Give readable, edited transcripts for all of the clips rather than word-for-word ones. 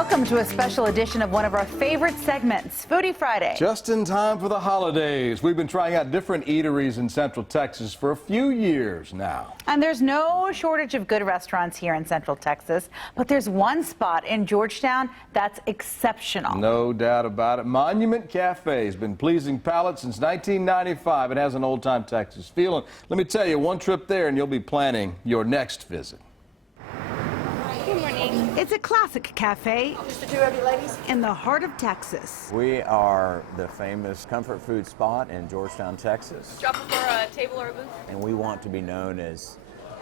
Welcome to a special edition of one of our favorite segments, Foodie Friday. Just in time for the holidays. We've been trying out different eateries in Central Texas for a few years now. And there's no shortage of good restaurants here in Central Texas, but there's one spot in Georgetown that's exceptional. No doubt about it. Monument Cafe has been pleasing palates since 1995. It has an old-time Texas feel. And let me tell you, one trip there and you'll be planning your next visit. It's a classic cafe Just the two of you ladies? in the heart of Texas. We are the famous comfort food spot in Georgetown, Texas. Drop it for a table or a booth? And we want to be known as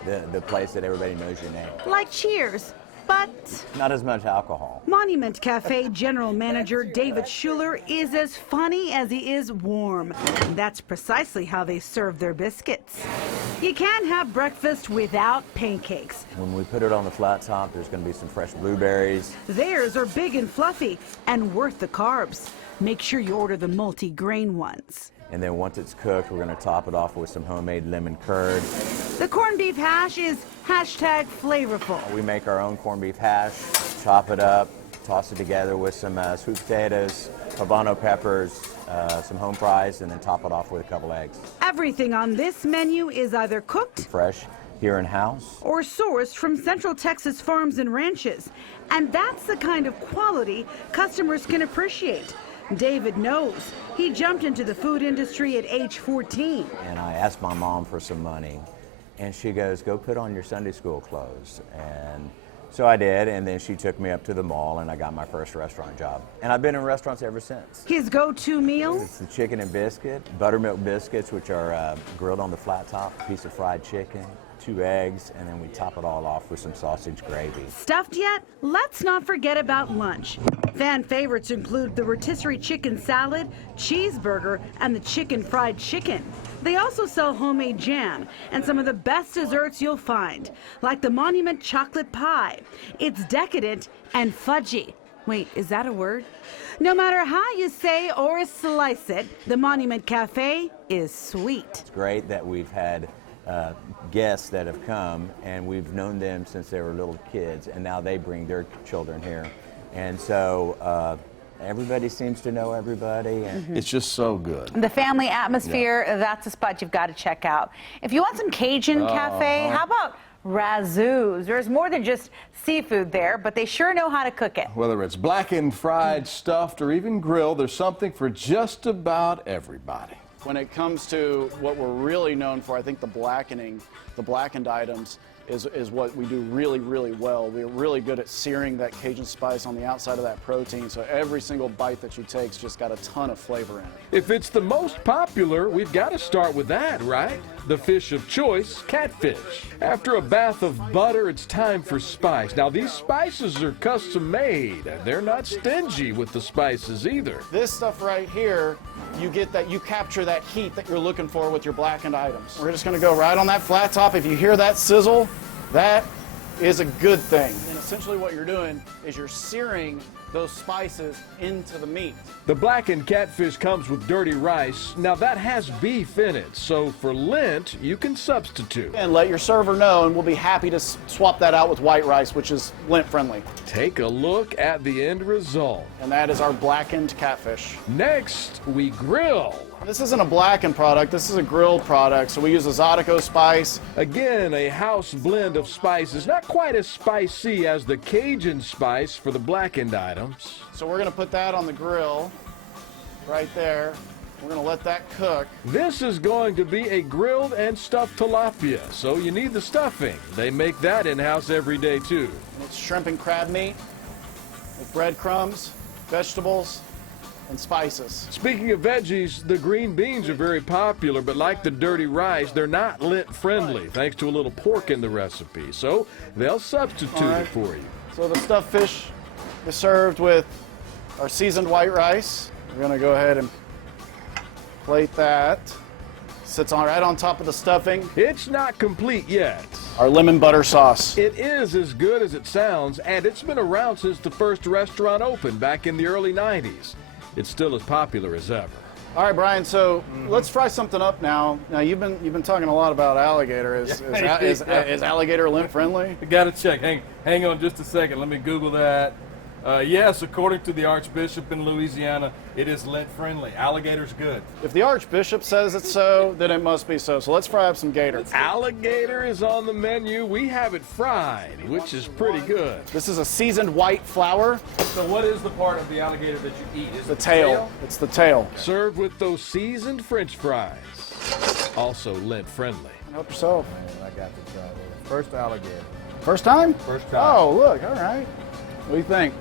the place that everybody knows your name. Like Cheers, but Not as much alcohol. Monument Cafe General Manager David Schuler is as funny as he is warm. And that's precisely how they serve their biscuits. You can't have breakfast without pancakes. When we put it on the flat top, there's going to be some fresh blueberries. Theirs are big and fluffy and worth the carbs. Make sure you order the multi-grain ones. And then once it's cooked, we're going to top it off with some homemade lemon curd. The corned beef hash is #flavorful. We make our own corned beef hash, chop it up, toss it together with some sweet potatoes, Habano peppers, some home fries, and then top it off with a couple eggs. Everything on this menu is either cooked Fresh here in house. or sourced from Central Texas farms and ranches. And that's the kind of quality customers can appreciate. David knows. He jumped into the food industry at age 14. And I asked my mom for some money, and she goes, "Go put on your Sunday school clothes." And so I did, and then she took me up to the mall, and I got my first restaurant job. And I've been in restaurants ever since. His go-to meal? It's the chicken and biscuit, buttermilk biscuits, which are grilled on the flat top, a piece of fried chicken, 2 eggs, and then we top it all off with some sausage gravy. Stuffed yet? Let's not forget about lunch. Fan favorites include the rotisserie chicken salad, cheeseburger, and the chicken fried chicken. They also sell homemade jam and some of the best desserts you'll find, like the Monument chocolate pie. It's decadent and fudgy. Wait, is that a word? No matter how you say or slice it, the Monument Cafe is sweet. It's great that we've had guests that have come, and we've known them since they were little kids, and now they bring their children here. And so everybody seems to know everybody. And It's just so good. The family atmosphere, that's a spot you've got to check out. If you want some Cajun cafe, how about Razz Ooze? There's more than just seafood there, but they sure know how to cook it. Whether it's blackened, fried, stuffed, or even grilled, there's something for just about everybody. When it comes to what we're really known for, I think the blackened items is what we do really, really well. We're really good at searing that Cajun spice on the outside of that protein, so every single bite that you take's just got a ton of flavor in it. If it's the most popular, we've got to start with that, right? The fish of choice, catfish. After a bath of butter, it's time for spice. Now, these spices are custom made, and they're not stingy with the spices either. This stuff right here, you capture that heat that you're looking for with your blackened items. We're just gonna go right on that flat top. If you hear that sizzle, that is a good thing. And essentially what you're doing is you're searing those spices into the meat. The blackened catfish comes with dirty rice. Now, that has beef in it, so for Lent, you can substitute. And let your server know, and we'll be happy to swap that out with white rice, which is Lent friendly. Take a look at the end result. And that is our blackened catfish. Next, we grill. This isn't a blackened product, this is a grilled product. So we use a Zydeco spice. Again, a house blend of spices, not quite as spicy as the Cajun spice for the blackened items. So we're gonna put that on the grill right there. We're gonna let that cook. This is going to be a grilled and stuffed tilapia, so you need the stuffing. They make that in-house every day, too. And it's shrimp and crab meat with breadcrumbs, vegetables, and spices. Speaking of veggies, the green beans are very popular, but like the dirty rice, they're not Lent friendly, thanks to a little pork in the recipe, so they'll substitute it for you. So the stuffed fish is served with our seasoned white rice. We're gonna go ahead and plate that. Sits right on top of the stuffing. It's not complete yet. Our lemon butter sauce. It is as good as it sounds, and it's been around since the first restaurant opened back in the early 90s. It's still as popular as ever. All right, Brian, so let's fry something up now. Now, you've been talking a lot about alligator. Is alligator Lent friendly? I gotta check. Hang on just a second. Let me Google that. Yes, according to the Archbishop in Louisiana, it is Lent friendly. Alligator's good. If the Archbishop says it's so, then it must be so. So let's fry up some gator. Alligator is on the menu. We have it fried, which is pretty good. This is a seasoned white flour. So what is the part of the alligator that you eat? Is The it tail. It's the tail. Served with those seasoned French fries. Also Lent friendly. Help yourself. I got to try this. First alligator. First time? First time. Oh, look. All right. What do you think?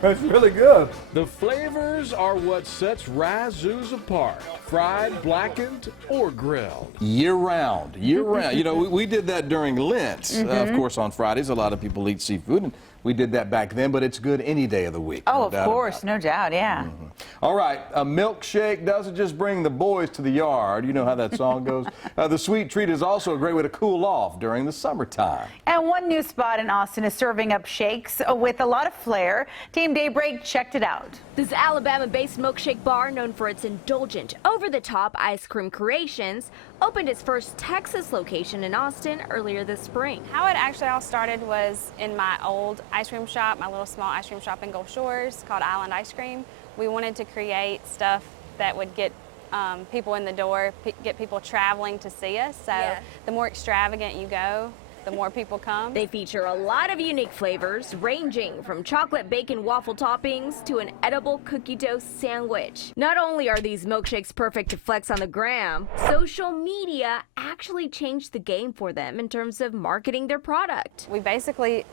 That's really good. The flavors are what sets Razz Ooze apart. Fried, blackened, or grilled. Year round, year round. You know, we did that during Lent. Of course, on Fridays, a lot of people eat seafood, and we did that back then, but it's good any day of the week. Oh, of course, no doubt, yeah. All right, a milkshake doesn't just bring the boys to the yard. You know how that song goes. The sweet treat is also a great way to cool off during the summertime. And one new spot in Austin is serving up shakes with a lot of flair. Team Daybreak checked it out. This Alabama-based milkshake bar, known for its indulgent, over-the-top ice cream creations, opened its first Texas location in Austin earlier this spring. How it actually all started was in my old ice cream shop, my little small ice cream shop in Gulf Shores called Island Ice Cream. We wanted to create stuff that would get people in the door, get people traveling to see us. So the more extravagant you go, the more people come. They feature a lot of unique flavors, ranging from chocolate bacon waffle toppings to an edible cookie dough sandwich. Not only are these milkshakes perfect to flex on the gram, social media actually changed the game for them in terms of marketing their product. We basically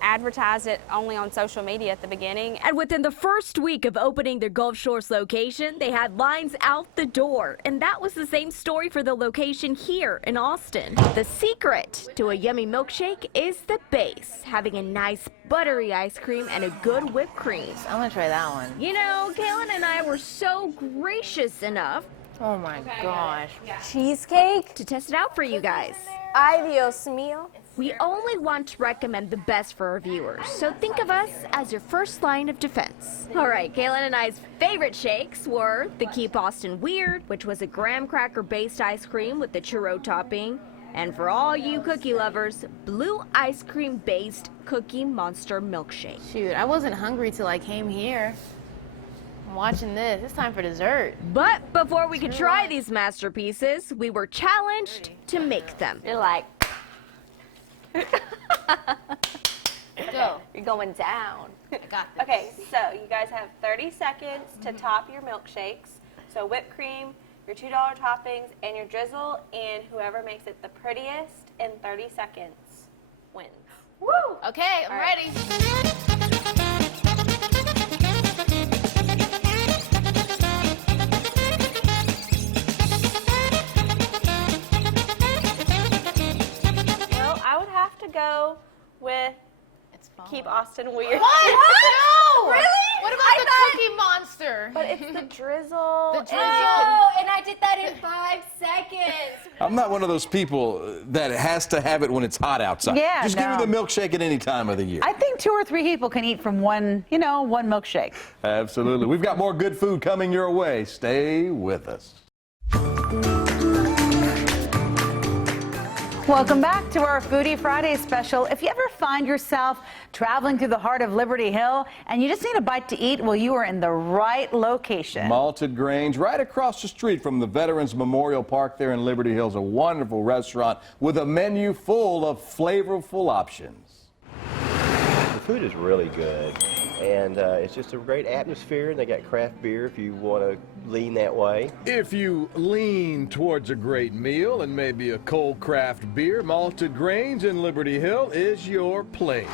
advertised it only on social media at the beginning. And within the first week of opening their Gulf Shores location, they had lines out the door. And that was the same story for the location here in Austin. The secret to a yummy milkshake is the base, having a nice buttery ice cream and a good whipped cream. I'm gonna try that one. You know, Kaylin and I were so gracious enough Oh my gosh. cheesecake to test it out for you guys. Ay, Dios mío. We only want to recommend the best for our viewers, so think of us as your first line of defense. All right, Kaylin and I's favorite shakes were the Keep Austin Weird, which was a graham cracker-based ice cream with the churro topping, and for all you cookie lovers, blue ice cream-based Cookie Monster milkshake. Shoot, I wasn't hungry till I came here. I'm watching this. It's time for dessert. But before we could try these masterpieces, we were challenged to make them. You're like, Go. You're going down. I got this. Okay, so you guys have 30 seconds to top your milkshakes. So whipped cream, your $2 toppings, and your drizzle, and whoever makes it the prettiest in 30 seconds wins. Woo! Okay, I'm ready. Well, I would have to go with It's fine. Keep Austin Weird. What? No! Really? What about the Cookie Monster? But it's the drizzle. The drizzle. And I did that in 5 seconds. I'm not one of those people that has to have it when it's hot outside. Yeah, Just no. give me the milkshake at any time of the year. I think 2 or 3 people can eat from one, one milkshake. Absolutely. We've got more good food coming your way. Stay with us. Welcome back to our Foodie Friday special. If you ever find yourself traveling through the heart of Liberty Hill and you just need a bite to eat, well, you are in the right location. Malted Grains, right across the street from the Veterans Memorial Park there in Liberty Hills, a wonderful restaurant with a menu full of flavorful options. The food is really good, and it's just a great atmosphere, and they got craft beer if you want to lean that way. If you lean towards a great meal and maybe a cold craft beer, Malted Grains in Liberty Hill is your place.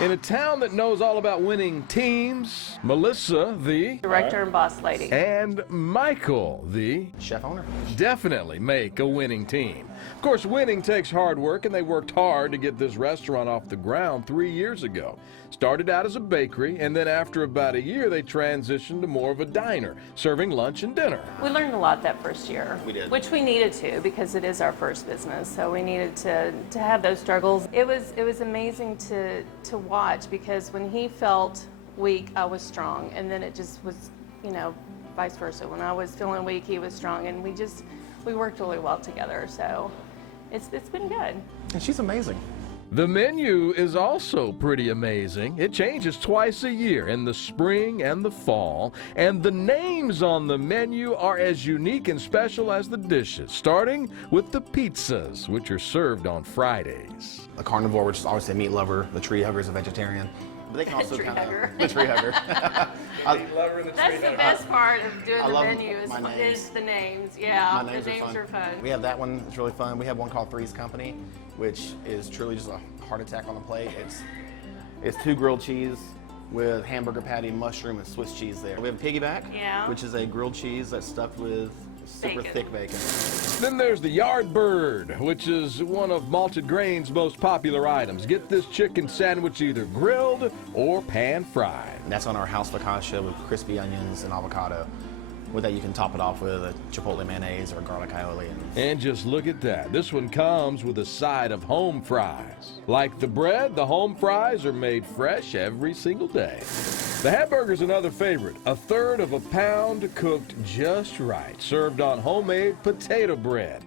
In a town that knows all about winning teams, Melissa, the Director and boss lady. and Michael, the Chef owner. definitely make a winning team. Of course, winning takes hard work, and they worked hard to get this restaurant off the ground 3 years ago. Started out as a bakery, and then after about a year, they transitioned to more of a diner, serving lunch and dinner. We learned a lot that first year. We did. Which we needed to, because it is our first business, so we needed to have those struggles. It was amazing to watch, because when he felt weak, I was strong, and then it just was, vice versa. When I was feeling weak, he was strong, and we worked really well together, so it's been good. And she's amazing. The menu is also pretty amazing. It changes twice a year, in the spring and the fall, and the names on the menu are as unique and special as the dishes, starting with the pizzas, which are served on Fridays. A carnivore, which is obviously a meat lover. The tree hugger is a vegetarian. But they can also kind of the tree hugger. That's the best part of doing the menu is the names. Yeah, my names the names are fun. We have that one. It's really fun. We have one called Three's Company, which is truly just a heart attack on the plate. It's 2 grilled cheese with hamburger patty, mushroom, and Swiss cheese there. We have piggyback, which is a grilled cheese that's stuffed with super thick bacon. Then there's the Yardbird, which is one of Malted Grain's most popular items. Get this chicken sandwich either grilled or pan-fried. And that's on our house focaccia with crispy onions and avocado. With that, you can top it off with a chipotle mayonnaise or garlic aioli. And just look at that. This one comes with a side of home fries. Like the bread, the home fries are made fresh every single day. The hamburger's another favorite. 1/3 of a pound cooked just right, served on homemade potato bread.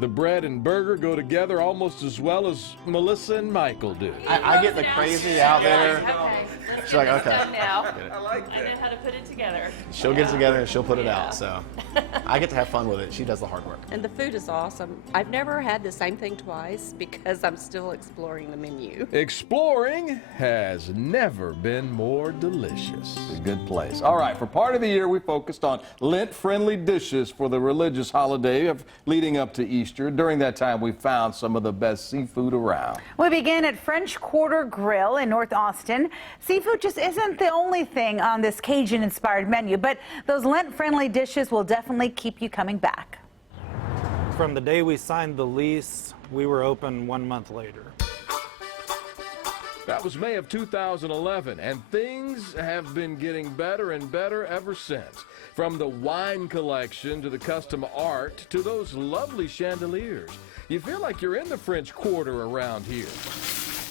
The bread and burger go together almost as well as Melissa and Michael do. I get the crazy out there. Okay, She's like, okay. Now. I like that. I know how to put it together. She'll get it together and she'll put it out. So I get to have fun with it. She does the hard work. And the food is awesome. I've never had the same thing twice because I'm still exploring the menu. Exploring has never been more delicious. A good place. All right, for part of the year, we focused on Lent-friendly dishes for the religious holiday of leading up to Easter. During that time, we found some of the best seafood around. We begin at French Quarter Grill in North Austin. Seafood just isn't the only thing on this Cajun-inspired menu, but those Lent-friendly dishes will definitely keep you coming back. From the day we signed the lease, we were open 1 month later. That was May of 2011, and things have been getting better and better ever since. From the wine collection to the custom art to those lovely chandeliers. You feel like you're in the French Quarter around here.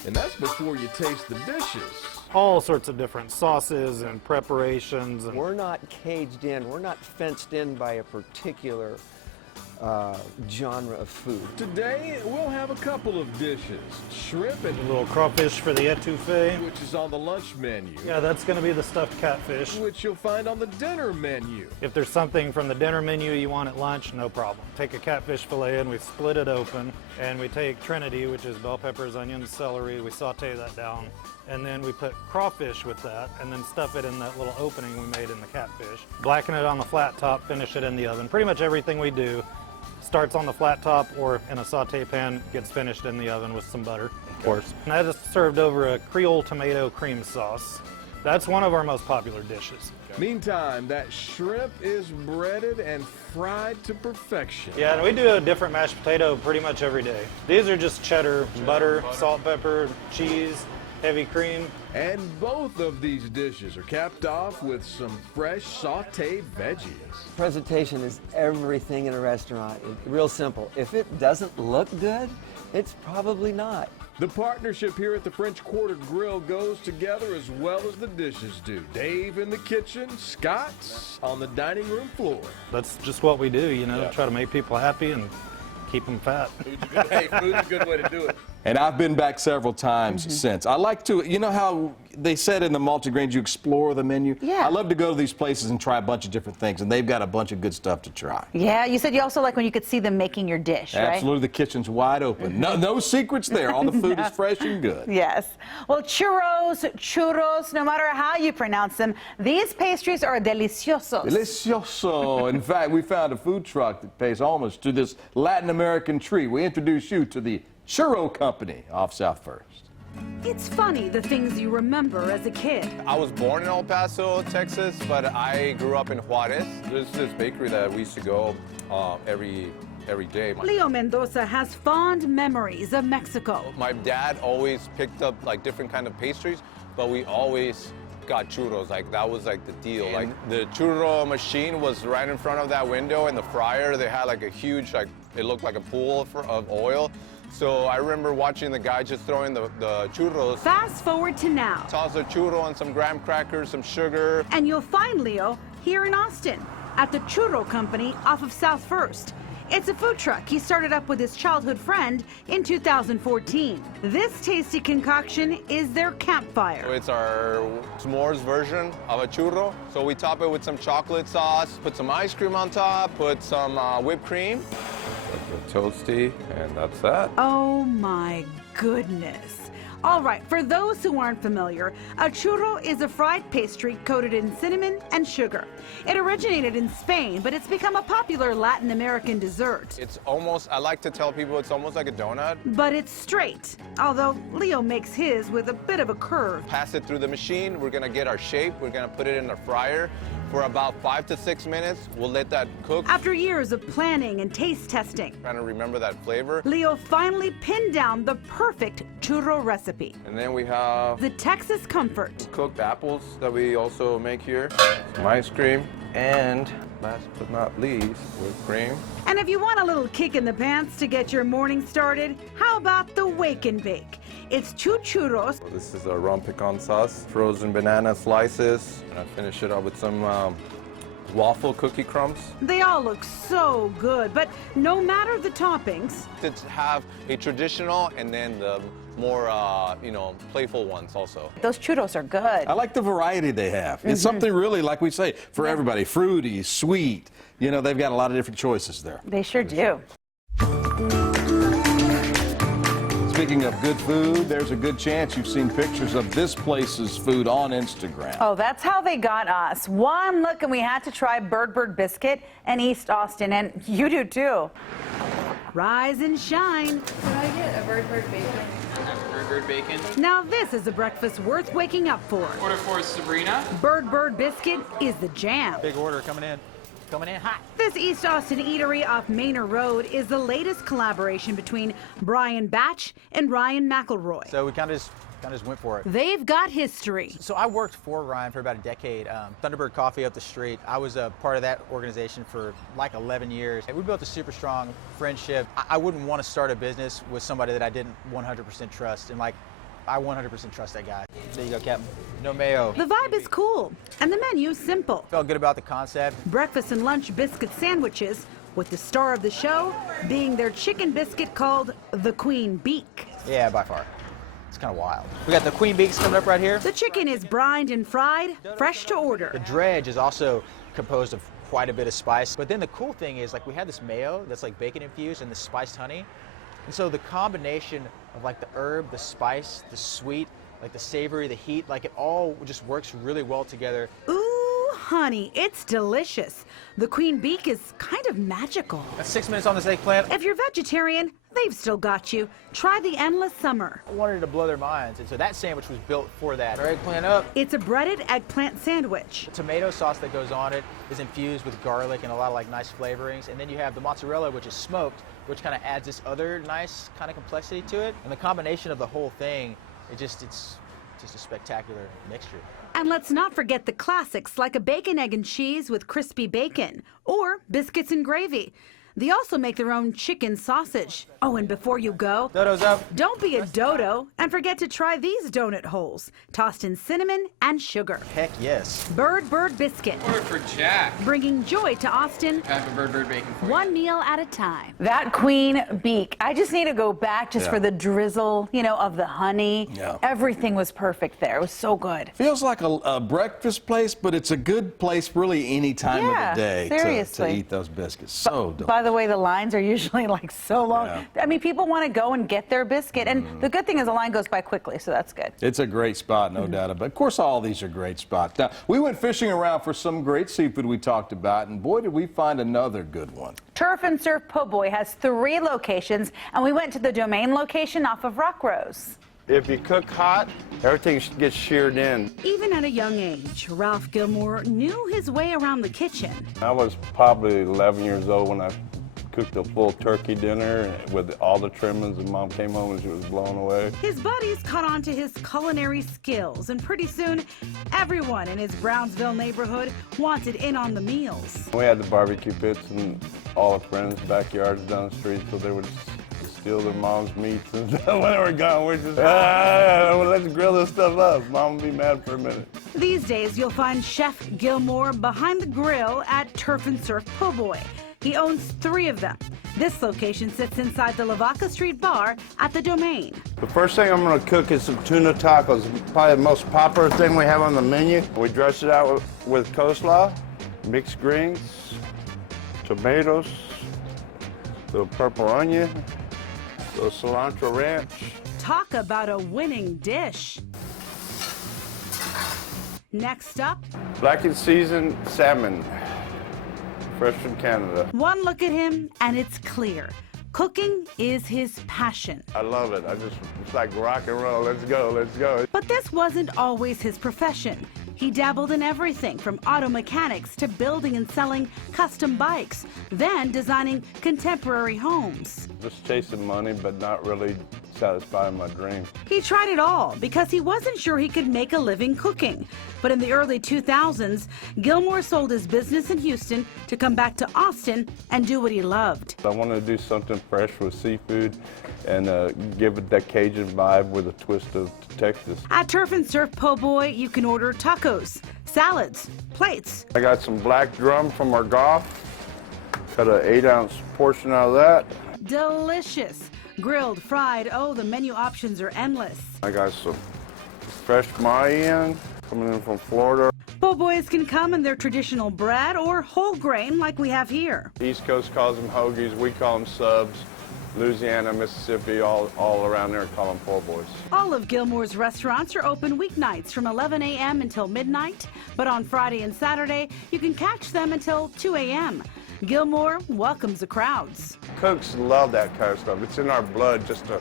And that's before you taste the dishes. All sorts of different sauces and preparations. We're not caged in, we're not fenced in by a particular genre of food. Today, we'll have a couple of dishes. Shrimp and a little crawfish for the etouffee, which is on the lunch menu. Yeah, that's going to be the stuffed catfish, which you'll find on the dinner menu. If there's something from the dinner menu you want at lunch, no problem. Take a catfish fillet and we split it open, and we take Trinity, which is bell peppers, onions, celery, we saute that down, and then we put crawfish with that, and then stuff it in that little opening we made in the catfish. Blacken it on the flat top, finish it in the oven. Pretty much everything we do starts on the flat top or in a saute pan, gets finished in the oven with some butter, of course. And that is served over a Creole tomato cream sauce. That's one of our most popular dishes. Meantime, that shrimp is breaded and fried to perfection. Yeah, and we do a different mashed potato pretty much every day. These are just cheddar, butter, salt, pepper, cheese, heavy cream. And both of these dishes are capped off with some fresh sauteed veggies. Presentation is everything in a restaurant. It's real simple. If it doesn't look good, it's probably not. The partnership here at the French Quarter Grill goes together as well as the dishes do. Dave in the kitchen, Scott's on the dining room floor. That's just what we do, you know, try to make people happy and keep them fat. Food's a good way to do it. And I've been back several times since. I like to, you know how they said in the Malted Grains you explore the menu? Yeah. I love to go to these places and try a bunch of different things, and they've got a bunch of good stuff to try. Yeah, you said you also like when you could see them making your dish, right? Absolutely, the kitchen's wide open. No secrets there. All the food is fresh and good. Yes. Well, churros, no matter how you pronounce them, these pastries are deliciosos. Delicioso. In fact, we found a food truck that pays homage to this Latin American treat. We introduce you to the Churro Company off South First. It's funny the things you remember as a kid. I was born in El Paso, Texas, but I grew up in Juarez. There's this bakery that we used to go every day. Leo Mendoza has fond memories of Mexico. My dad always picked up like different kind of pastries, but we always got churros. Like that was like the deal. Like the churro machine was right in front of that window, and the fryer, they had like a huge, like it looked like a pool of oil. So I remember watching the guy just throwing the churros. Fast forward to now. Toss a churro on some graham crackers, some sugar. And you'll find Leo here in Austin at the Churro Company off of South First. It's a food truck he started up with his childhood friend in 2014. This tasty concoction is their campfire. It's our s'mores version of a churro. So we top it with some chocolate sauce, put some ice cream on top, put some whipped cream. Toasty, and that's that. Oh my goodness. All right, for those who aren't familiar, a churro is a fried pastry coated in cinnamon and sugar. It originated in Spain, but it's become a popular Latin American dessert. It's almost, I like to tell people it's almost like a donut. But it's straight, although Leo makes his with a bit of a curve. Pass it through the machine, we're gonna get our shape, we're gonna put it in the fryer for about 5 to 6 minutes. We'll let that cook. After years of planning and taste testing, Trying to remember that flavor. Leo finally pinned down the perfect churro recipe. And then we have the Texas Comfort. Cooked apples that we also make here, some ice cream, and last but not least, whipped cream. And if you want a little kick in the pants to get your morning started, how about the Wake and Bake? It's 2 churros. This is a rum pecan sauce, frozen banana slices, and I finish it up with some waffle cookie crumbs. They all look so good, but no matter the toppings, To have a traditional and then the more, playful ones also. Those churros are good. I like the variety they have. It's something really, like we say, for everybody. Fruity, sweet. You know, they've got a lot of different choices there. They sure do. Speaking of good food, there's a good chance you've seen pictures of this place's food on Instagram. Oh, that's how they got us. One look and we had to try Bird Biscuit in East Austin, and you do too. rise and shine. Can I get a bird bacon? Bird bacon. Now this is a breakfast worth waking up for. Order for Sabrina. Bird Biscuit is the jam. Big order coming in. Coming in hot. This East Austin eatery off Manor Road is the latest collaboration between Brian Batch and Ryan McElroy. So we kind of just went for it. They've got history. So I worked for Ryan for about a decade. Thunderbird Coffee up the street. I was a part of that organization for like 11 years. And we built a super strong friendship. I wouldn't want to start a business with somebody that I didn't 100% trust. And like, I 100% trust that guy. There you go, Captain. No mayo. The vibe is cool, and the menu's simple. Felt good about the concept. Breakfast and lunch biscuit sandwiches, with the star of the show being their chicken biscuit called the Queen Beak. Yeah, by far. It's kind of wild. We got the Queen Beaks coming up right here. The chicken is brined and fried, fresh to order. The dredge is also composed of quite a bit of spice. But then the cool thing is, like, we have this mayo that's like bacon infused and the spiced honey. And so the combination of like the herb, the spice, the sweet, like the savory, the heat, like it all just works really well together. Ooh, honey, it's delicious. The Queen Beak is kind of magical. That's 6 minutes on this eggplant. If you're vegetarian, they've still got you. Try the Endless Summer. I wanted to blow their minds, and so that sandwich was built for that. Our eggplant up. It's a breaded eggplant sandwich. The tomato sauce that goes on it is infused with garlic and a lot of like nice flavorings, and then you have the mozzarella, which is smoked, which kind of adds this other nice kind of complexity to it. And the combination of the whole thing, it's just a spectacular mixture. And let's not forget the classics like a bacon, egg, and cheese with crispy bacon or biscuits and gravy. They also make their own chicken sausage. Oh, and before you go, Dodo's up. Don't be a dodo and forget to try these donut holes, tossed in cinnamon and sugar. Heck yes. Bird Biscuit. Order for Jack. Bringing joy to Austin. Have a bird bacon for you. One meal at a time. That Queen Beak, I just need to go back just Yeah. for the drizzle, of the honey. Yeah. Everything was perfect there. It was so good. Feels like a breakfast place, but it's a good place really any time Yeah, of the day to seriously. eat those biscuits. So delicious. By the way, the lines are usually like so long. Yeah. I mean, people want to go and get their biscuit, and the good thing is the line goes by quickly, so that's good. It's a great spot, no doubt about it. Of course, all these are great spots. Now, we went fishing around for some great seafood we talked about, and boy, did we find another good one. Turf and Surf Po' Boy has 3 locations, and we went to the Domain location off of Rock Rose. If you cook hot, everything gets sheared in. Even at a young age, Ralph Gilmore knew his way around the kitchen. I was probably 11 years old when I cooked a full turkey dinner with all the trimmings, and Mom came home and she was blown away. His buddies caught on to his culinary skills, and pretty soon, everyone in his Brownsville neighborhood wanted in on the meals. We had the barbecue pits and all our friends' backyards down the street, so they would steal their mom's meats and stuff. When they were gone, we're just, let's grill this stuff up. Mom will be mad for a minute. These days, you'll find Chef Gilmore behind the grill at Turf and Surf Po' Boy. He owns 3 of them, This location sits inside the Lavaca Street Bar at the Domain. The first thing I'm going to cook is some tuna tacos. Probably the most popular thing we have on the menu. We dress it out with coleslaw, mixed greens, tomatoes, little purple onion, little cilantro ranch. Talk about a winning dish. Next up, Black and seasoned salmon, fresh from Canada. one look at him and it's clear. Cooking is his passion. I love it. It's like rock and roll. Let's go, let's go. But this wasn't always his profession. He dabbled in everything from auto mechanics to building and selling custom bikes, then designing contemporary homes. Just chasing money, but not really satisfying my dream. He tried it all because he wasn't sure he could make a living cooking. But in the early 2000s, Gilmore sold his business in Houston to come back to Austin and do what he loved. I wanted to do something fresh with seafood and give it that Cajun vibe with a twist of Texas. At Turf and Surf Po' Boy, you can order tacos, salads, plates. I got some black drum from our golf. Got an 8-ounce portion out of that. Delicious. Grilled, fried, oh, the menu options are endless. I got some fresh Mayan coming in from Florida. Po' Boys can come in their traditional bread or whole grain like we have here. East Coast calls them hoagies, we call them subs. Louisiana, Mississippi, all around there call them po' boys. All of Gilmore's restaurants are open weeknights from 11 a.m. until midnight, but on Friday and Saturday, you can catch them until 2 a.m. Gilmore welcomes the crowds. Cooks love that kind of stuff. It's in our blood just to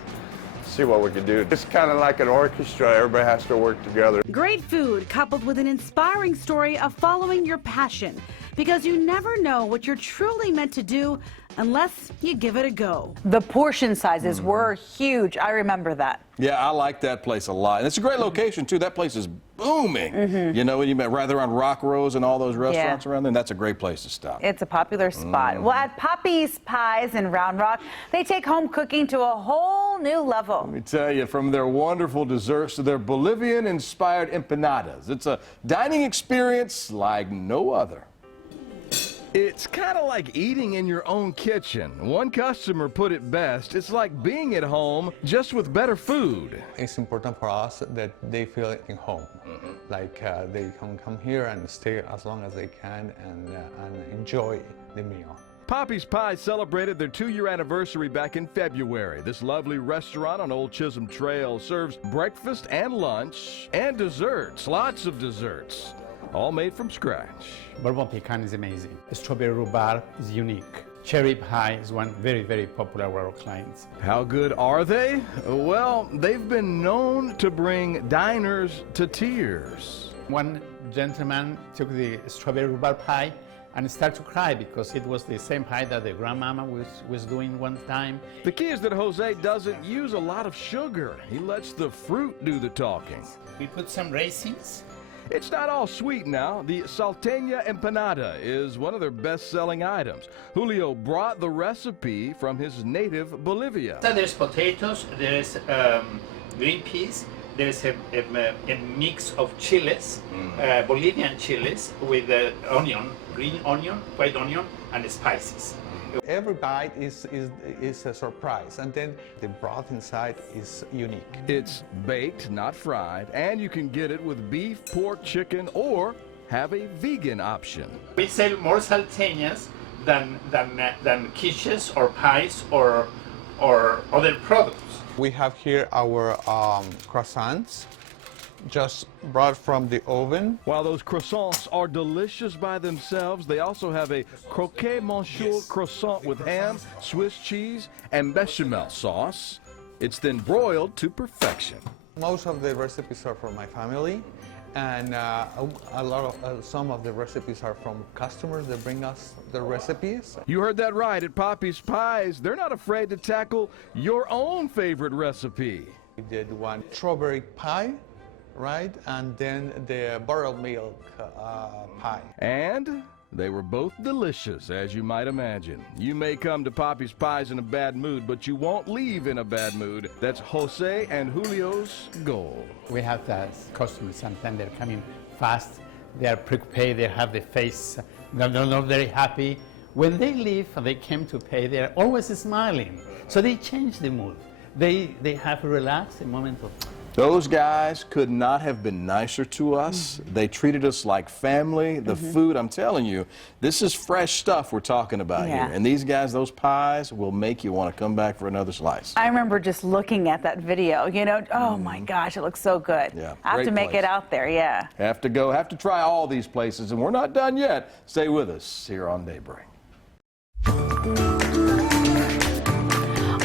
see what we can do. It's kind of like an orchestra. Everybody has to work together. Great food coupled with an inspiring story of following your passion, because you never know what you're truly meant to do unless you give it a go. The portion sizes were huge. I remember that. Yeah, I like that place a lot. And it's a great location, too. That place is booming. You know, when you met right around Rock Rose and all those restaurants around there, that's a great place to stop. It's a popular spot. Well, at Papis Pies in Round Rock, they take home cooking to a whole new level. Let me tell you, from their wonderful desserts to their Bolivian-inspired empanadas, it's a dining experience like no other. It's kind of like eating in your own kitchen. One customer put it best, it's like being at home, just with better food. It's important for us that they feel at home. Like they can come here and stay as long as they can and enjoy the meal. Papis Pies celebrated their 2-year anniversary back in February. This lovely restaurant on Old Chisholm Trail serves breakfast and lunch and desserts, lots of desserts, all made from scratch. Bourbon pecan is amazing. Strawberry rhubarb is unique. Cherry pie is one very, very popular with our clients. How good are they? Well, they've been known to bring diners to tears. One gentleman took the strawberry rhubarb pie and started to cry because it was the same pie that the grandmama was doing one time. The key is that Jose doesn't use a lot of sugar. He lets the fruit do the talking. We put some raisins. It's not all sweet now. The salteña empanada is one of their best-selling items. Julio brought the recipe from his native Bolivia. So there's potatoes, there's green peas, there's a mix of chiles, Bolivian chiles with onion, green onion, white onion, and spices. Every bite is a surprise, and then the broth inside is unique. It's baked, not fried, and you can get it with beef, pork, chicken, or have a vegan option. We sell more salteñas than quiches or pies or other products. We have here our croissants, just brought from the oven. While those croissants are delicious by themselves, they also have a croquet monsieur croissant with ham, Swiss cheese, and bechamel sauce. It's then broiled to perfection. Most of the recipes are from my family, and some of the recipes are from customers that bring us the recipes. You heard that right. At Papis Pies, they're not afraid to tackle your own favorite recipe. We did one strawberry pie, right, and then the buttermilk pie. And they were both delicious, as you might imagine. You may come to Papis Pies in a bad mood, but you won't leave in a bad mood. That's Jose and Julio's goal. We have the customers, sometimes they're coming fast, they are prepared, they have the face, they're not very happy. When they leave and they came to pay, they're always smiling. So they change the mood. They have relaxed a moment of. Those guys could not have been nicer to us. They treated us like family. The food, I'm telling you, this is fresh stuff we're talking about here. And these guys, those pies, will make you want to come back for another slice. I remember just looking at that video, you know, oh my gosh, it looks so good. Yeah, I have to make it out there, yeah. Have to try all these places, and we're not done yet. Stay with us here on Daybreak.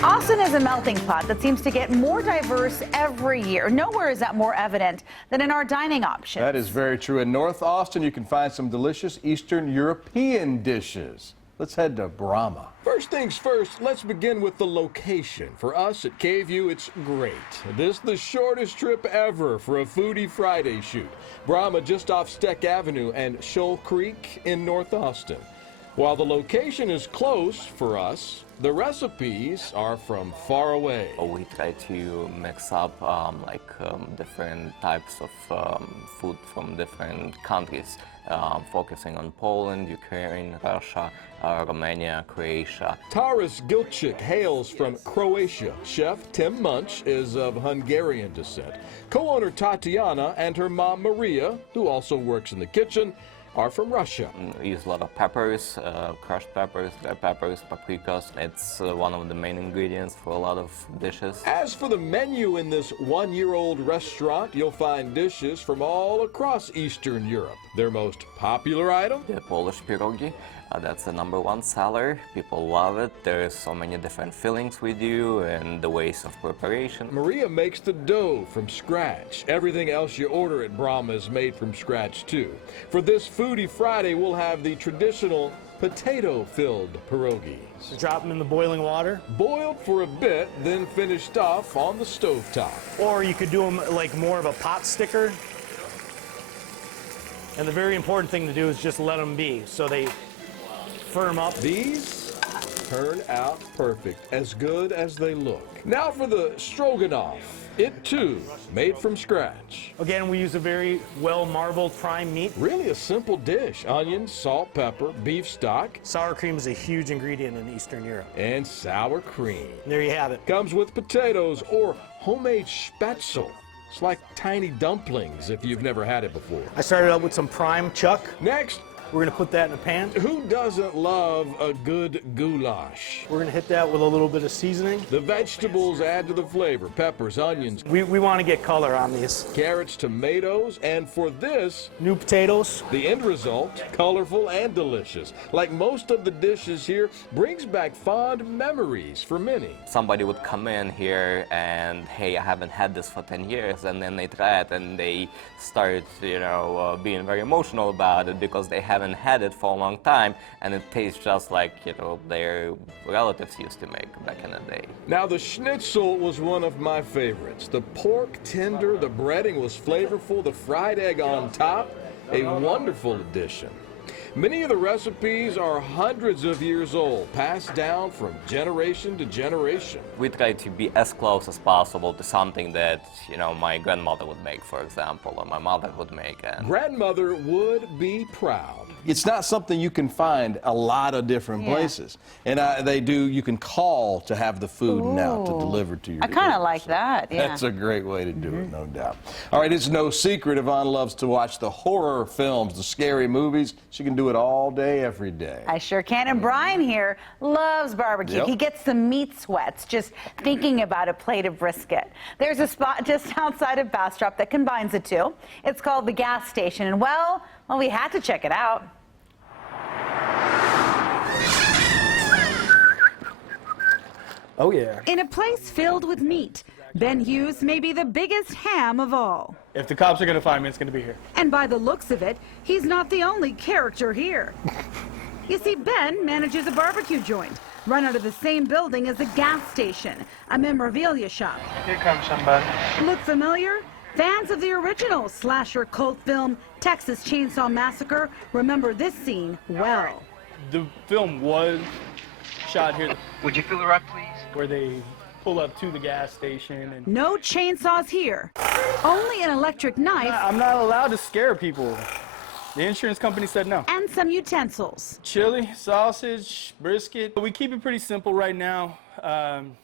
Austin is a melting pot that seems to get more diverse every year. Nowhere is that more evident than in our dining options. That is very true. In North Austin, you can find some delicious Eastern European dishes. Let's head to Brahma. First things first, let's begin with the location. For us at KVUE, it's great. This is the shortest trip ever for a Foodie Friday shoot. Brahma just off Steck Avenue and Shoal Creek in North Austin. While the location is close for us, the recipes are from far away. We try to mix up different types of food from different countries, focusing on Poland, Ukraine, Russia, Romania, Croatia. Taras Gilchik hails from Croatia. Chef Tim Munch is of Hungarian descent. Co-owner Tatiana and her mom Maria, who also works in the kitchen, are from Russia. We use a lot of peppers, crushed peppers, red peppers, paprikas. It's one of the main ingredients for a lot of dishes. As for the menu in this one-year-old restaurant, you'll find dishes from all across Eastern Europe. Their most popular item? The Polish pierogi. That's the #1 seller. People love it. There's so many different fillings we do and the ways of preparation. Maria makes the dough from scratch. Everything else you order at Brahma is made from scratch too. For this Foodie Friday, we'll have the traditional potato-filled pierogies. So drop them in the boiling water. Boiled for a bit, then finished off on the stovetop. Or you could do them like more of a pot sticker. And the very important thing to do is just let them be so they firm up. These turn out perfect, as good as they look. Now for the stroganoff. It too, made from scratch. Again, we use a very well marbled prime meat. Really a simple dish. Onions, salt, pepper, beef stock. Sour cream is a huge ingredient in Eastern Europe. And sour cream. There you have it. Comes with potatoes or homemade spätzle. It's like tiny dumplings if you've never had it before. I started out with some prime chuck. Next, we're going to put that in a pan. Who doesn't love a good goulash? We're going to hit that with a little bit of seasoning. The vegetables add to the flavor. Peppers, onions. We want to get color on these. Carrots, tomatoes, and for this, new potatoes. The end result, colorful and delicious. Like most of the dishes here, brings back fond memories for many. Somebody would come in here and, hey, I haven't had this for 10 years, and then they try it and they start, being very emotional about it because they haven't had it for a long time, and it tastes just like, their relatives used to make back in the day. Now, the schnitzel was one of my favorites. The pork tender, the breading was flavorful, the fried egg on top, a wonderful addition. Many of the recipes are hundreds of years old, passed down from generation to generation. We try to be as close as possible to something that, my grandmother would make, for example, or my mother would make. And grandmother would be proud. It's not something you can find a lot of different places. And you can call to have the food now to deliver to your I kind of like that, yeah. That's a great way to do it, no doubt. All right, it's no secret Yvonne loves to watch the horror films, the scary movies. She can do it all day, every day. I sure can. And Brian here loves barbecue. Yep. He gets the meat sweats just thinking about a plate of brisket. There's a spot just outside of Bastrop that combines the two. It's called the Gas Station. And well, we had to check it out. Oh, yeah. In a place filled with meat, Ben Hughes may be the biggest ham of all. If the cops are going to find me, it's going to be here. And by the looks of it, he's not the only character here. You see, Ben manages a barbecue joint run out of the same building as a gas station, a memorabilia shop. Here comes somebody. Look familiar? Fans of the original slasher cult film Texas Chainsaw Massacre remember this scene well. The film was shot here. Would you fill her up, please? Where they pull up to the gas station. And no chainsaws here, only an electric knife. I'm not allowed to scare people. The insurance company said no. And some utensils. Chili, sausage, brisket. We keep it pretty simple right now.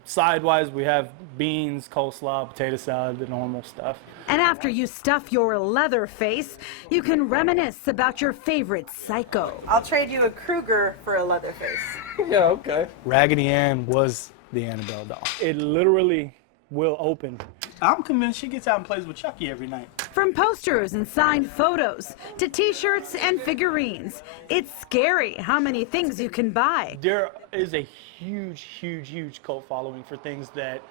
Side-wise, we have beans, coleslaw, potato salad, the normal stuff. And after you stuff your leather face, you can reminisce about your favorite psycho. I'll trade you a Kruger for a leather face. Yeah, okay. Raggedy Ann was the Annabelle doll. It literally will open. I'm convinced she gets out and plays with Chucky every night. From posters and signed photos to t-shirts and figurines, it's scary how many things you can buy. There is a huge cult following for things that,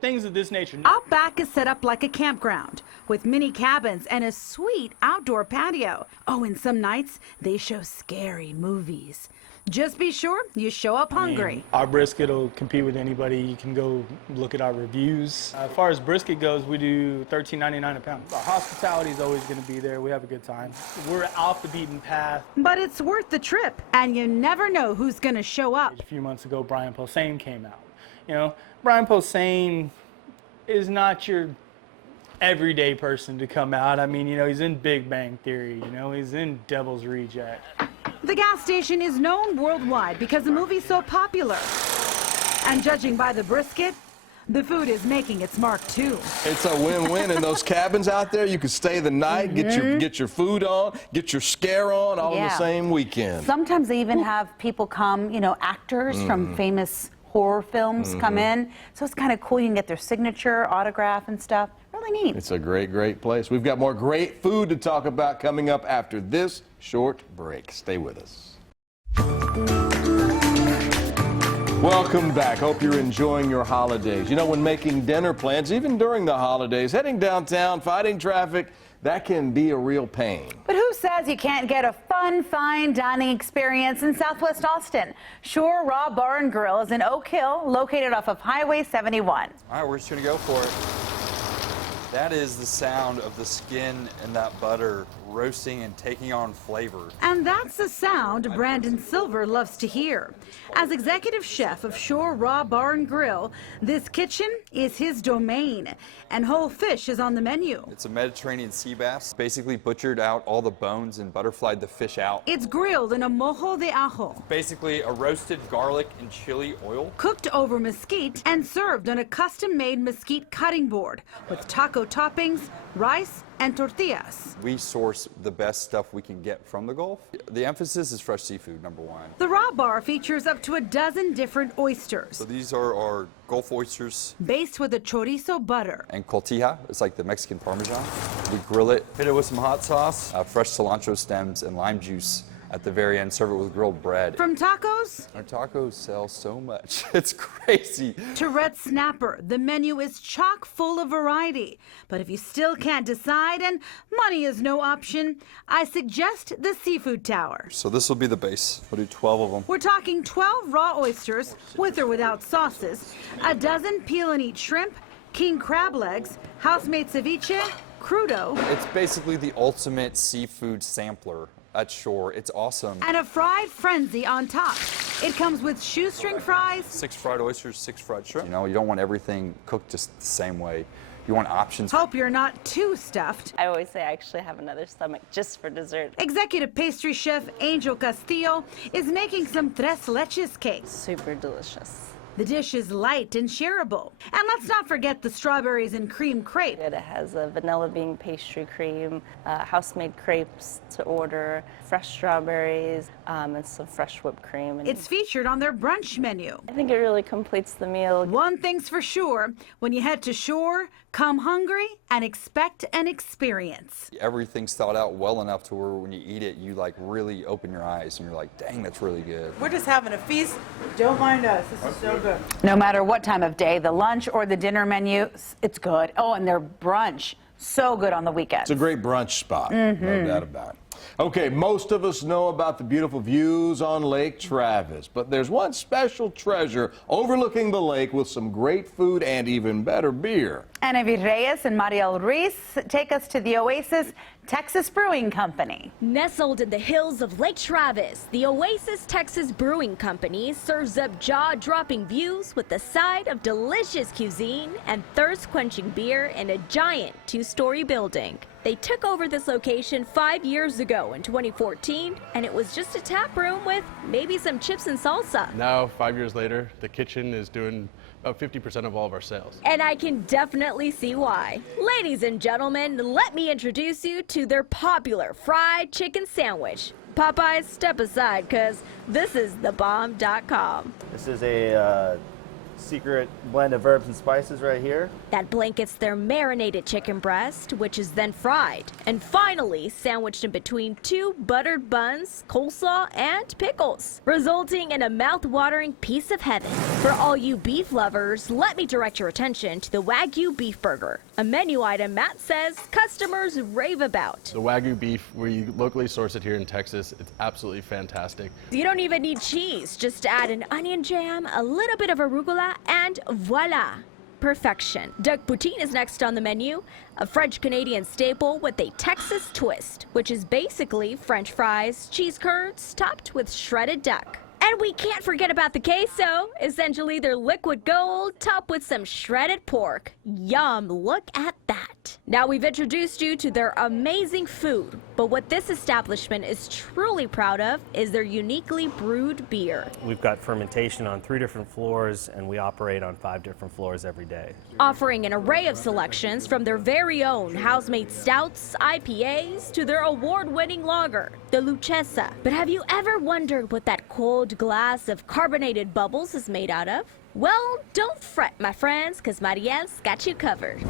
things of this nature. Out back is set up like a campground with mini cabins and a sweet outdoor patio. Oh, and some nights they show scary movies. Just be sure you show up hungry. Our brisket will compete with anybody. You can go look at our reviews. As far as brisket goes, we do $13.99 a pound. Our hospitality is always going to be there. We have a good time. We're off the beaten path. But it's worth the trip, and you never know who's going to show up. A few months ago, Brian Posehn came out. You know, Brian Posehn is not your everyday person to come out. I mean, you know, he's in Big Bang Theory. You know, he's in Devil's Reject. The gas station is known worldwide because the movie's so popular. And judging by the brisket, the food is making its mark too. It's a win-win in those cabins out there. You can stay the night, get your food on, get your scare on all in the same weekend. Sometimes they even have people come, you know, actors from famous horror films come in. So it's kind of cool. You can get their signature, autograph and stuff. Really neat. It's a great place. We've got more great food to talk about coming up after this short break. Stay with us. Welcome back. Hope you're enjoying your holidays. You know, when making dinner plans, even during the holidays, heading downtown, fighting traffic, that can be a real pain. But who says you can't get a fun, fine dining experience in Southwest Austin? Shore Raw Bar and Grill is in Oak Hill, located off of Highway 71. All right, we're just going to go for it. That is the sound of the skin and that butter roasting and taking on flavor. And that's the sound Brandon Silver loves to hear. As executive chef of Shore Raw Bar and Grill, this kitchen is his domain, and whole fish is on the menu. It's a Mediterranean sea bass. Basically butchered out all the bones and butterflied the fish out. It's grilled in a mojo de ajo. Basically a roasted garlic and chili oil. Cooked over mesquite and served on a custom-made mesquite cutting board with taco toppings, rice, and tortillas. We source the best stuff we can get from the Gulf. The emphasis is fresh seafood, number one. The Raw Bar features up to a dozen different oysters. So these are our Gulf oysters. Based with a chorizo butter. And cotija, it's like the Mexican Parmesan. We grill it, hit it with some hot sauce, fresh cilantro stems, and lime juice. At the very end, serve it with grilled bread. From tacos? Our tacos sell so much. It's crazy. To red snapper, the menu is chock full of variety. But if you still can't decide and money is no option, I suggest the Seafood Tower. So this will be the base. We'll do 12 of them. We're talking 12 raw oysters, with or without sauces, a dozen peel and eat shrimp, king crab legs, house-made ceviche, crudo. It's basically the ultimate seafood sampler at Shore. It's awesome. And a fried frenzy on top. It comes with shoestring fries, 6 fried oysters, 6 fried shrimp. You know, you don't want everything cooked just the same way. You want options. Hope you're not too stuffed. I always say I actually have another stomach just for dessert. Executive pastry chef Angel Castillo is making some tres leches cake. Super delicious. The dish is light and shareable. And let's not forget the strawberries and cream crepe. It has a vanilla bean pastry cream, house-made crepes to order, fresh strawberries, and some fresh whipped cream. It's featured on their brunch menu. I think it really completes the meal. One thing's for sure, when you head to Shore, come hungry and expect an experience. Everything's thought out well enough to where when you eat it, you like really open your eyes and you're like, dang, that's really good. We're just having a feast. Don't mind us. This is so good. No matter what time of day, the lunch or the dinner menu, it's good. Oh, and their brunch, so good on the weekends. It's a great brunch spot, no doubt about it. Okay, most of us know about the beautiful views on Lake Travis, but there's one special treasure overlooking the lake with some great food and even better beer. Ana Reyes and Mariel Ruiz take us to the Oasis Texas Brewing Company. Nestled in the hills of Lake Travis, the Oasis Texas Brewing Company serves up jaw-dropping views with a side of delicious cuisine and thirst-quenching beer in a giant 2-story building. They took over this location 5 years ago in 2014, and it was just a tap room with maybe some chips and salsa. Now, 5 years later, the kitchen is doing about 50% of all of our sales. And I can definitely see why. Ladies and gentlemen, let me introduce you to their popular fried chicken sandwich. Popeyes, step aside, because this is thebomb.com. This is a secret blend of herbs and spices right here. That blankets their marinated chicken breast, which is then fried. And finally, sandwiched in between 2 buttered buns, coleslaw, and pickles, resulting in a mouth-watering piece of heaven. For all you beef lovers, let me direct your attention to the Wagyu beef burger, a menu item Matt says customers rave about. The Wagyu beef, we locally source it here in Texas. It's absolutely fantastic. You don't even need cheese, just add an onion jam, a little bit of arugula, and voila, perfection. Duck poutine is next on the menu, a French-Canadian staple with a Texas twist, which is basically French fries, cheese curds, topped with shredded duck. And we can't forget about the queso, essentially their liquid gold, topped with some shredded pork. Yum, look at that. Now we've introduced you to their amazing food, but what this establishment is truly proud of is their uniquely brewed beer. We've got fermentation on 3 different floors, and we operate on 5 different floors every day. Offering an array of selections from their very own house-made stouts, IPAs, to their award-winning lager, the Luchesa. But have you ever wondered what that cold glass of carbonated bubbles is made out of? Well, don't fret, my friends, because Mariel's got you covered.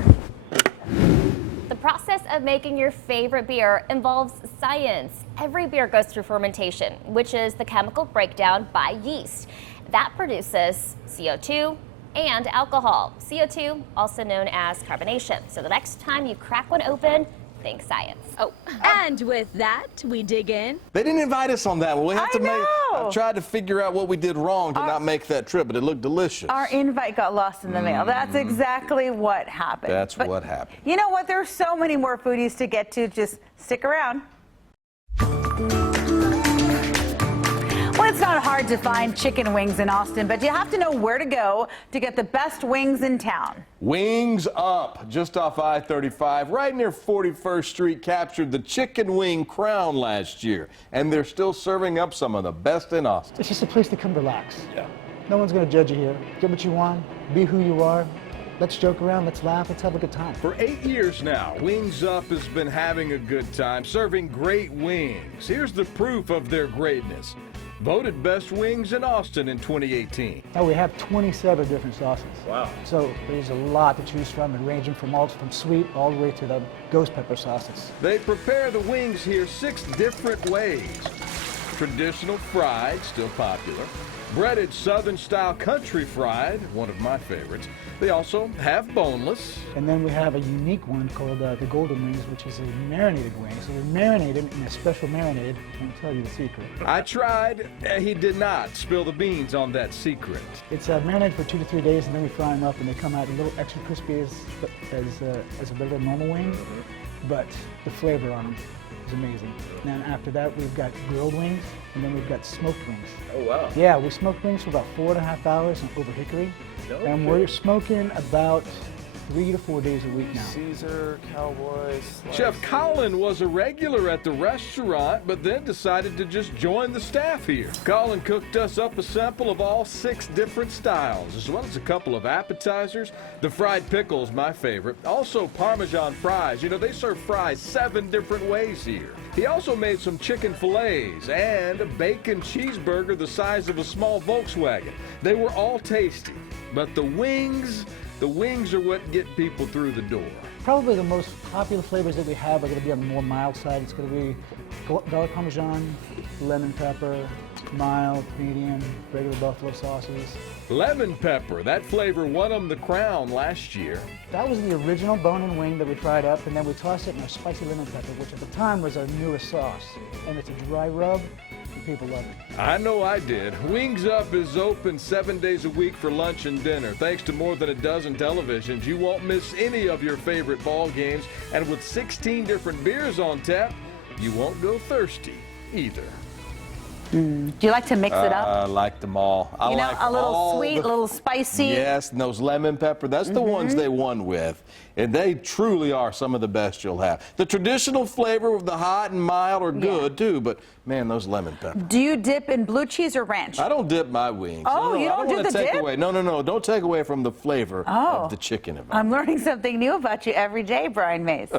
The process of making your favorite beer involves science. Every beer goes through fermentation, which is the chemical breakdown by yeast. That produces CO2 and alcohol. CO2, also known as carbonation. So the next time you crack one open, think science. Oh. And with that, we dig in. They didn't invite us on that one. We have to make. I tried to figure out what we did wrong to not make that trip, but it looked delicious. Our invite got lost in the mail. That's exactly what happened. That's what happened. You know what? There's so many more foodies to get to. Just stick around. Well, it's not hard to find chicken wings in Austin, but you have to know where to go to get the best wings in town. Wings Up, just off I-35, right near 41st Street, captured the chicken wing crown last year, and they're still serving up some of the best in Austin. It's just a place to come relax. Yeah. No one's going to judge you here. Get what you want, be who you are. Let's joke around, let's laugh, let's have a good time. For 8 years now, Wings Up has been having a good time, serving great wings. Here's the proof of their greatness. Voted best wings in Austin in 2018. Now we have 27 different sauces. Wow. So there's a lot to choose from, and ranging from sweet all the way to the ghost pepper sauces. They prepare the wings here 6 different ways. Traditional fried, still popular. Breaded Southern-style country fried, one of my favorites. They also have boneless. And then we have a unique one called the golden wings, which is a marinated wing. So they're marinated in a special marinade. I can't tell you the secret. I tried. He did not spill the beans on that secret. It's marinated for 2 to 3 days, and then we fry them up, and they come out a little extra crispy as a regular normal wing. But the flavor on them is amazing. And then after that, we've got grilled wings, and then we've got smoked wings. Oh, wow. Yeah, we smoke wings for about 4.5 hours over hickory. And we're smoking about 3 to 4 days a week now. Caesar, Cowboys. Chef Colin was a regular at the restaurant, but then decided to just join the staff here. Colin cooked us up a sample of all 6 different styles, as well as a couple of appetizers. The fried pickle's my favorite. Also Parmesan fries. You know, they serve fries 7 different ways here. He also made some chicken fillets and a bacon cheeseburger the size of a small Volkswagen. They were all tasty, but the wings are what get people through the door. Probably the most popular flavors that we have are going to be on the more mild side. It's going to be garlic parmesan, lemon pepper, mild, medium, regular buffalo sauces. Lemon pepper, that flavor won them the crown last year. That was the original bone-in wing that we fried up, and then we tossed it in our spicy lemon pepper, which at the time was our newest sauce. And it's a dry rub, and people love it. I know I did. Wings Up is open 7 days a week for lunch and dinner. Thanks to more than a dozen televisions, you won't miss any of your favorite ball games. And with 16 different beers on tap, you won't go thirsty either. Do you like to mix it up? I like them all. I You know, like a little all sweet, a little spicy. Yes, and those lemon pepper, that's the ones they won with. And they truly are some of the best you'll have. The traditional flavor of the hot and mild are good too, but man, those lemon peppers. Do you dip in blue cheese or ranch? I don't dip my wings. Oh, you don't do wanna the take dip? away. No, don't take away from the flavor of the chicken. I'm learning something new about you every day, Brian Mace.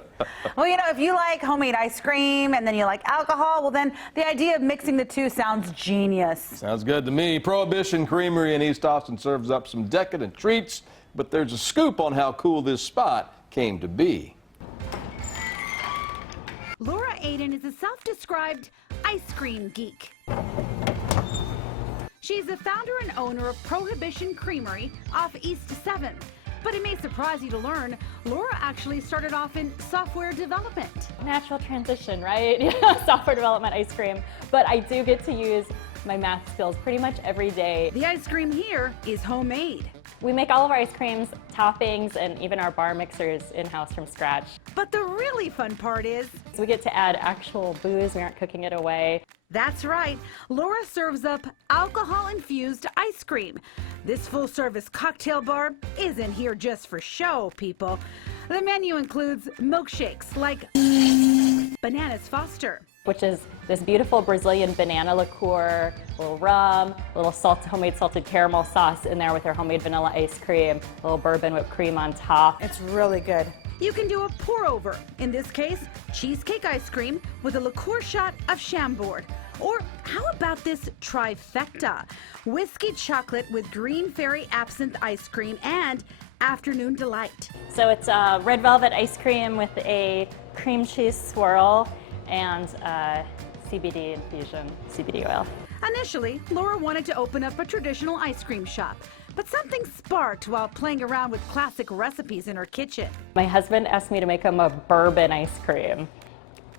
Well, you know, if you like homemade ice cream and then you like alcohol, well then the idea of mixing the two sounds genius. Sounds good to me. Prohibition Creamery in East Austin serves up some decadent treats, but there's a scoop on how cool this spot came to be. Laura Aiden is a self-described ice cream geek. She's the founder and owner of Prohibition Creamery off East 7th. But it may surprise you to learn, Laura actually started off in software development. Natural transition, right? Software development, ice cream. But I do get to use my math skills pretty much every day. The ice cream here is homemade. We make all of our ice creams, toppings, and even our bar mixers in-house from scratch. But the really fun part is, So we get to add actual booze, we aren't cooking it away. that's right, Laura serves up alcohol-infused ice cream. This full-service cocktail bar isn't here just for show, people. The menu includes milkshakes like Bananas Foster, which is this beautiful Brazilian banana liqueur, a little rum, a little homemade salted caramel sauce in there with our homemade vanilla ice cream, a little bourbon whipped cream on top. It's really good. You can do a pour-over, in this case, cheesecake ice cream with a liqueur shot of Chambord. Or how about this trifecta? Whiskey chocolate with green fairy absinthe ice cream and afternoon delight. So it's red velvet ice cream with a cream cheese swirl and CBD infusion, CBD oil. Initially, Laura wanted to open up a traditional ice cream shop, but something sparked while playing around with classic recipes in her kitchen. My husband asked me to make him a bourbon ice cream.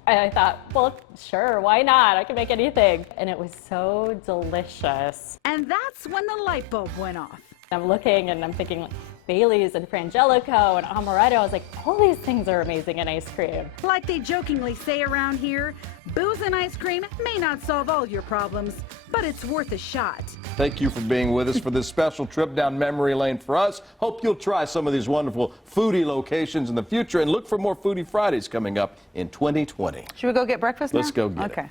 And I thought, well, sure, why not? I can make anything. And it was so delicious. And that's when the light bulb went off. I'm looking and I'm thinking like Bailey's and Frangelico and Amaretto. I was like, all these things are amazing in ice cream. Like they jokingly say around here, booze and ice cream may not solve all your problems, but it's worth a shot. Thank you for being with us for this special trip down memory lane for us. Hope you'll try some of these wonderful foodie locations in the future and look for more Foodie Fridays coming up in 2020. Should we go get breakfast now? Let's go get it. Okay.